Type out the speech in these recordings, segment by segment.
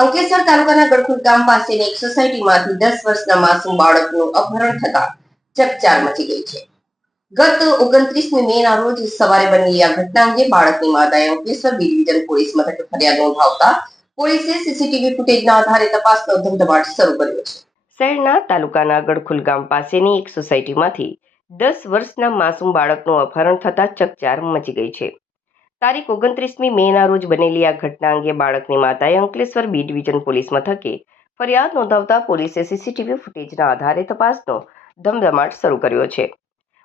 અંકલેશ્વર તાલુકાના ગડખુલ ગામ પાસેની એક સોસાયટીમાંથી 10 વર્ષના માસૂમ બાળકનું અપહરણ થતા ચકચાર મચી ગઈ છે. ગત 29મી મેના રોજ સવારે બનેલી આ ઘટના અંગે બાળકની માતાએ અંકલેશ્વર બી ડિવિઝન પોલીસ મથકે ફરિયાદ નોંધાવતા પોલીસે સીસીટીવી ફૂટેજના આધારે તપાસનો ધમધમાટ શરૂ કર્યો છે. શહેરના તાલુકાના ગડખુલ ગામ પાસેની એક સોસાયટીમાંથી 10 વર્ષના માસૂમ બાળકનું અપહરણ થતા ચકચાર મચી ગઈ છે. તારીખ 29મી મેના રોજ બનેલી આ ઘટના અંગે બાળકની માતાએ અંકલેશ્વર બી ડિવિઝન પોલીસ મથકે ફરિયાદ નોંધાવતા પોલીસે સીસીટીવી ફૂટેજના આધારે તપાસનો ધમધમાટ શરૂ કર્યો છે.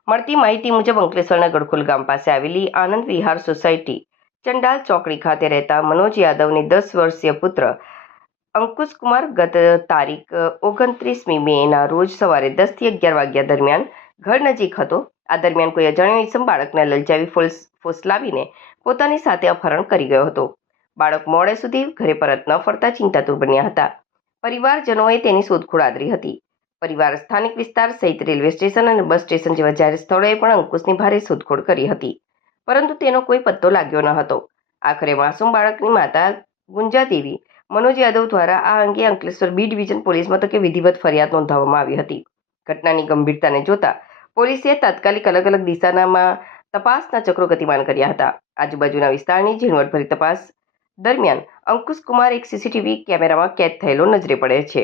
મળતી માહિતી મુજબ અંકલેશ્વરના ગડખુલ ગામ પાસે આવેલી આનંદ વિહાર સોસાયટી ચંડાલ ચોકડી ખાતે રહેતા મનોજ યાદવની 10 વર્ષીય પુત્ર અંકુશકુમાર ગત તારીખ 29મી મેના રોજ સવારે 10 થી 11 વાગ્યા દરમિયાન ઘર નજીક હતો. આ દરમિયાન કોઈ અજાણ્યો ઈસમ બાળકને લલચાવી ફોસલાવીને પોતાની સાથે અપહરણ કરી ગયો હતો. બાળક મોડે સુધી ઘરે પરત ન ફરતા ચિંતાતુર બન્યા હતા. પરિવારજનોએ તેની શોધખોળ આદરી હતી. પરિવાર સ્થાનિક વિસ્તાર સહિત રેલવે સ્ટેશન અને બસ સ્ટેશન જેવા જાહેર સ્થળોએ પણ અંકુશની ભારે શોધખોળ કરી હતી, પરંતુ તેનો કોઈ પત્તો લાગ્યો ન હતો. આખરે માસૂમ બાળકની માતા ગુંજાદેવી મનોજ યાદવ દ્વારા આ અંગે અંકલેશ્વર બી ડિવિઝન પોલીસ મથકે વિધિવત ફરિયાદ નોંધાવવામાં આવી હતી. ઘટનાની ગંભીરતાને જોતા પોલીસે તાત્કાલિક અલગ અલગ દિશામાં તપાસના ચક્રો ગતિમાન કર્યા હતા. આજુબાજુના વિસ્તારની ઝીણવટભરી તપાસ દરમિયાન અંકુશકુમાર એક સીસીટીવી કેમેરામાં કેદ થયેલો નજરે પડે છે.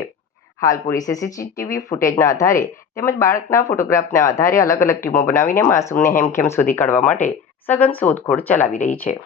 હાલ પોલીસે સીસીટીવી ફૂટેજના આધારે તેમજ બાળકના ફોટોગ્રાફના આધારે અલગ અલગ ટીમો બનાવીને માસૂમને હેમખેમ શોધી કાઢવા માટે સઘન શોધખોળ ચલાવી રહી છે.